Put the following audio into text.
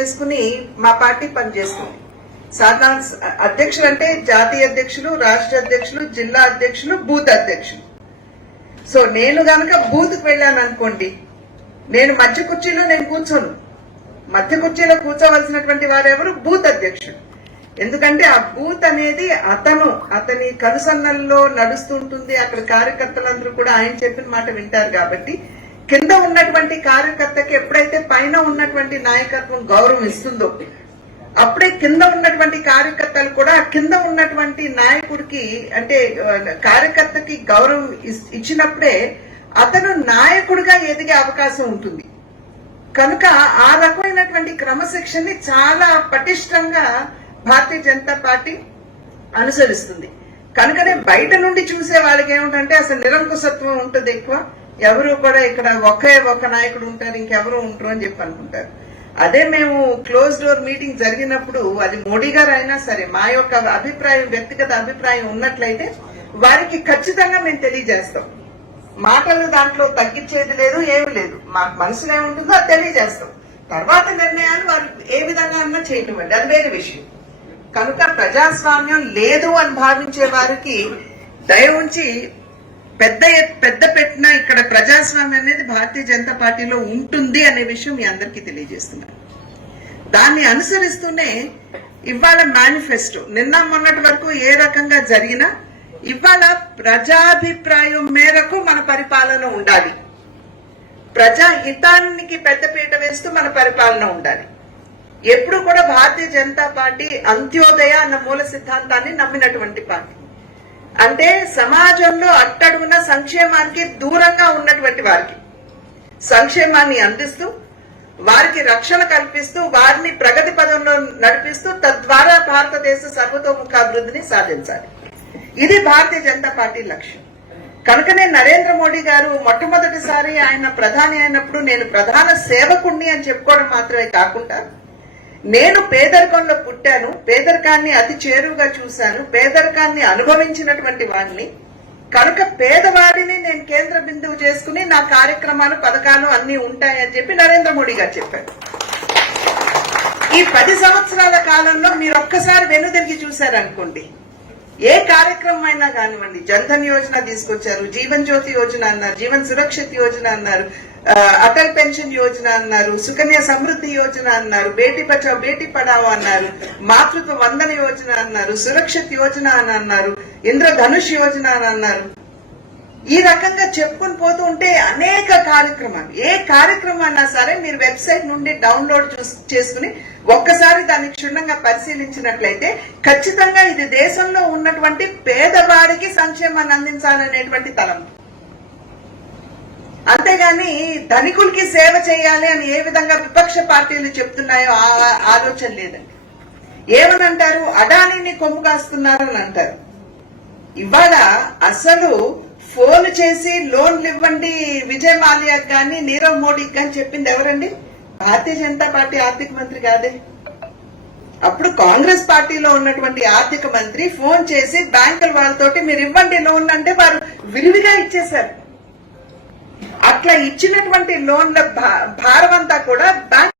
చేసుకుని మా పార్టీ పనిచేస్తుంది. సాధారణ అధ్యక్షులు అంటే జాతీయ అధ్యక్షులు, రాష్ట్ర అధ్యక్షులు, జిల్లా అధ్యక్షులు, బూత్ అధ్యక్షులు. సో నేను గనక బూత్కి వెళ్ళాను అనుకోండి, నేను మధ్య కుర్చీలో నేను కూర్చోను. మధ్య కుర్చీలో కూర్చోవలసినటువంటి వారెవరు? బూత్ అధ్యక్షుడు. ఎందుకంటే ఆ బూత్ అనేది అతని కనుసన్నల్లో నడుస్తుంటుంది. అక్కడ కార్యకర్తలందరూ కూడా ఆయన చెప్పిన మాట వింటారు. కాబట్టి కింద ఉన్నటువంటి కార్యకర్తకి ఎప్పుడైతే పైన ఉన్నటువంటి నాయకత్వం గౌరవం ఇస్తుందో, అప్పుడే కింద ఉన్నటువంటి కార్యకర్తలు కూడా కింద ఉన్నటువంటి నాయకుడికి అంటే కార్యకర్తకి గౌరవం ఇచ్చినప్పుడే అతను నాయకుడిగా ఎదిగే అవకాశం ఉంటుంది. కనుక ఆ రకమైనటువంటి క్రమశిక్షణని చాలా పటిష్టంగా భారతీయ జనతా పార్టీ అనుసరిస్తుంది. కనుకనే బయట నుండి చూసే వాళ్ళకి ఏమిటంటే అసలు నిరంకుశత్వం ఉంటుంది ఎక్కువ. ఎవరు కూడా ఇక్కడ ఒక నాయకుడు ఉంటారు, ఇంకెవరు ఉంటారు అని చెప్పి అనుకుంటారు. అదే మేము క్లోజ్ డోర్ మీటింగ్ జరిగినప్పుడు అది మోడీ గారు అయినా సరే మా యొక్క అభిప్రాయం, వ్యక్తిగత అభిప్రాయం ఉన్నట్లయితే వారికి ఖచ్చితంగా మేము తెలియజేస్తాం. మాటలు దాంట్లో తగ్గించేది లేదు, ఏమి లేదు. మా మనసులో ఏముంటుందో అది తెలియజేస్తాం. తర్వాత నిర్ణయాలు వారు ఏ విధంగా అన్నా చేయటం అది వేరే విషయం. కనుక ప్రజాస్వామ్యం లేదు అని భావించే వారికి దయ ఉంచి పెద్ద పెట్టిన ఇక్కడ ప్రజాస్వామ్యం అనేది భారతీయ జనతా పార్టీలో ఉంటుంది అనే విషయం మీ అందరికీ తెలియజేస్తున్నాను. దాన్ని అనుసరిస్తూనే ఇవాళ మేనిఫెస్టో నిన్న మొన్నటి వరకు ఏ రకంగా జరిగినా ఇవాళ ప్రజాభిప్రాయం మేరకు మన పరిపాలన ఉండాలి. ప్రజాహితానికి పెద్దపీట వేస్తూ మన పరిపాలన ఉండాలి. ఎప్పుడు కూడా భారతీయ జనతా పార్టీ అంత్యోదయ అన్న మూల సిద్ధాంతాన్ని నమ్మినటువంటి పార్టీ. అంటే సమాజంలో అట్టడుగున సంక్షేమానికి దూరంగా ఉన్నటువంటి వారికి సంక్షేమాన్ని అందిస్తూ, వారికి రక్షణ కల్పిస్తూ, వారిని ప్రగతి పదంలో నడిపిస్తూ తద్వారా భారతదేశ సర్వతోముఖాభివృద్ధిని సాధించాలి. ఇది భారతీయ జనతా పార్టీ లక్ష్యం. కనుకనే నరేంద్ర మోడీ గారు మొట్టమొదటిసారి ఆయన ప్రధాని అయినప్పుడు నేను ప్రధాన సేవకుణ్ణి అని చెప్పుకోవడం మాత్రమే కాకుండా, నేను పేదరికంలో పుట్టాను, పేదరికాన్ని అతి చేరువుగా చూశాను, పేదరికాన్ని అనుభవించినటువంటి వాడిని, కనుక పేదవాడిని నేను కేంద్ర బిందువు చేసుకుని నా కార్యక్రమాలు, పథకాలు అన్ని ఉంటాయని చెప్పి నరేంద్ర మోడీ గారు చెప్పారు. ఈ 10 సంవత్సరాల కాలంలో మీరు ఒక్కసారి వెనుదిరిగి చూశారనుకోండి, ఏ కార్యక్రమం అయినా కానివ్వండి, జన్ధన్ యోజన తీసుకొచ్చారు, జీవన్ జ్యోతి యోజన అన్నారు, జీవన్ సురక్షిత్ యోజన అన్నారు, అటల్ పెన్షన్ యోజన అన్నారు, సుకన్య సమృద్ధి యోజన అన్నారు, బేటీ బచావ్ బేటీ పడావో అన్నారు, మాతృత్వ వందన యోజన అన్నారు, సురక్షిత్ యోజన అని అన్నారు, ఇంద్రధనుష్ యోజన అని అన్నారు. ఈ రకంగా చెప్పుకుని పోతూ ఉంటే అనేక కార్యక్రమాలు, ఏ కార్యక్రమం అన్నా సరే మీరు వెబ్సైట్ నుండి డౌన్లోడ్ చేసుకుని ఒక్కసారి దాన్ని క్షుణ్ణంగా పరిశీలించినట్లయితే ఖచ్చితంగా ఇది దేశంలో ఉన్నటువంటి పేదవాడికి సంక్షేమాన్ని అందించాలనేటువంటి తలంపు. అంతేగాని ధనికులకి సేవ చేయాలి అని ఏ విధంగా విపక్ష పార్టీలు చెప్తున్నాయో ఆలోచన లేదండి. ఏమనంటారు? అడానీని కొమ్ము కాస్తున్నారు అని అంటారు. ఇవాళ అసలు ఫోన్ చేసి లోన్లు ఇవ్వండి విజయ్ మాల్యాకి కానీ నీరవ్ మోడీకి కానీ చెప్పింది ఎవరండి? భారతీయ జనతా పార్టీ ఆర్థిక మంత్రి కాదే. అప్పుడు కాంగ్రెస్ పార్టీలో ఉన్నటువంటి ఆర్థిక మంత్రి ఫోన్ చేసి బ్యాంకుల వాళ్ళతోటి మీరు ఇవ్వండి లోన్లు అంటే వారు విరివిగా ఇచ్చేశారు. అట్లా ఇచ్చినటువంటి లోన్ల భారం అంతా కూడా బ్యాంక్